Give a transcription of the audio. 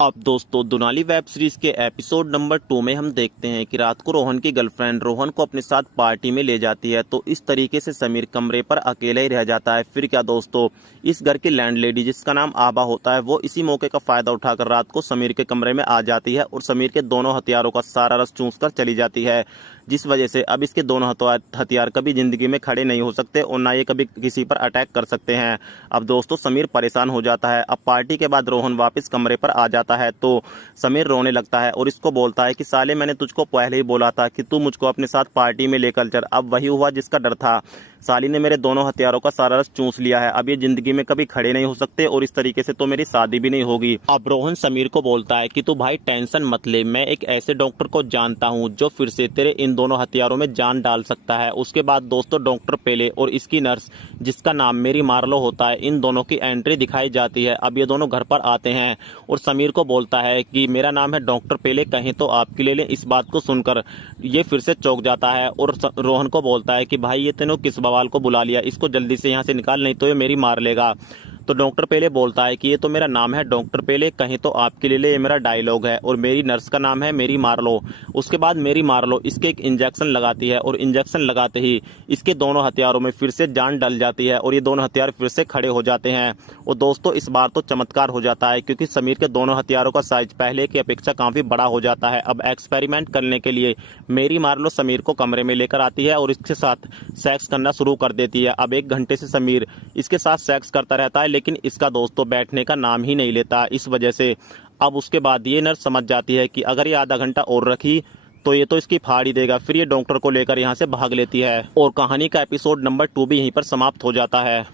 अब दोस्तों दुनाली वेब सीरीज के एपिसोड नंबर 2 में हम देखते हैं कि रात को रोहन की गर्लफ्रेंड रोहन को अपने साथ पार्टी में ले जाती है। तो इस तरीके से समीर कमरे पर अकेला ही रह जाता है। फिर क्या दोस्तों, इस घर की लैंडलेडी जिसका नाम आबा होता है वो इसी मौके का फायदा उठाकर रात को समीर के कमरे में आ जाती है और समीर के दोनों हथियारों का सारा रस चूस कर चली जाती है, जिस वजह से अब इसके दोनों हथियार कभी जिंदगी में खड़े नहीं हो सकते और ना ये कभी किसी पर अटैक कर सकते हैं। अब दोस्तों समीर परेशान हो जाता है। अब पार्टी के बाद रोहन वापस कमरे पर आ जाता है तो समीर रोने लगता है और इसको बोलता है कि साले मैंने तुझको पहले ही बोला था कि तू मुझको अपने साथ पार्टी में लेकर चल। अब वही हुआ जिसका डर था। साली ने मेरे दोनों हथियारों का सारा रस चूस लिया है। अब ये जिंदगी में कभी खड़े नहीं हो सकते और इस तरीके से तो मेरी शादी भी नहीं होगी। अब रोहन समीर को बोलता है कि तू भाई टेंशन मत ले, मैं एक ऐसे डॉक्टर को जानता हूँ जो फिर से तेरे इन दोनों हथियारों में जान डाल सकता है। उसके बाद दोस्तों डॉक्टर पेले और इसकी नर्स जिसका नाम मेरी मार्लो होता है, इन दोनों की एंट्री दिखाई जाती है। अब ये दोनों घर पर आते हैं और समीर को बोलता है कि मेरा नाम है डॉक्टर पेले, कहीं तो आपके ले लें। इस बात को सुनकर ये फिर से चौंक जाता है और रोहन को बोलता है कि भाई ये तीनों किस बवाल को बुला लिया, इसको जल्दी से यहाँ से निकाल नहीं तो ये मेरी मार लेगा। तो डॉक्टर पेले बोलता है कि ये तो मेरा नाम है डॉक्टर पेले, कहीं तो आपके लिए ये मेरा डायलॉग है और मेरी नर्स का नाम है मेरी मार्लो। उसके बाद मेरी मार्लो इसके एक इंजेक्शन लगाती है और इंजेक्शन लगाते ही इसके दोनों हथियारों में फिर से जान डल जाती है और ये दोनों हथियार फिर से खड़े हो जाते हैं। और दोस्तों इस बार तो चमत्कार हो जाता है क्योंकि समीर के दोनों हथियारों का साइज पहले की अपेक्षा काफी बड़ा हो जाता है। अब एक्सपेरिमेंट करने के लिए मेरी मार्लो समीर को कमरे में लेकर आती है और इसके साथ सेक्स करना शुरू कर देती है। अब 1 घंटे से समीर इसके साथ सेक्स करता रहता है लेकिन इसका दोस्तों बैठने का नाम ही नहीं लेता। इस वजह से अब उसके बाद ये नर्स समझ जाती है कि अगर ये आधा घंटा और रखी तो ये तो इसकी फाड़ ही देगा। फिर ये डॉक्टर को लेकर यहाँ से भाग लेती है और कहानी का एपिसोड नंबर 2 भी यहीं पर समाप्त हो जाता है।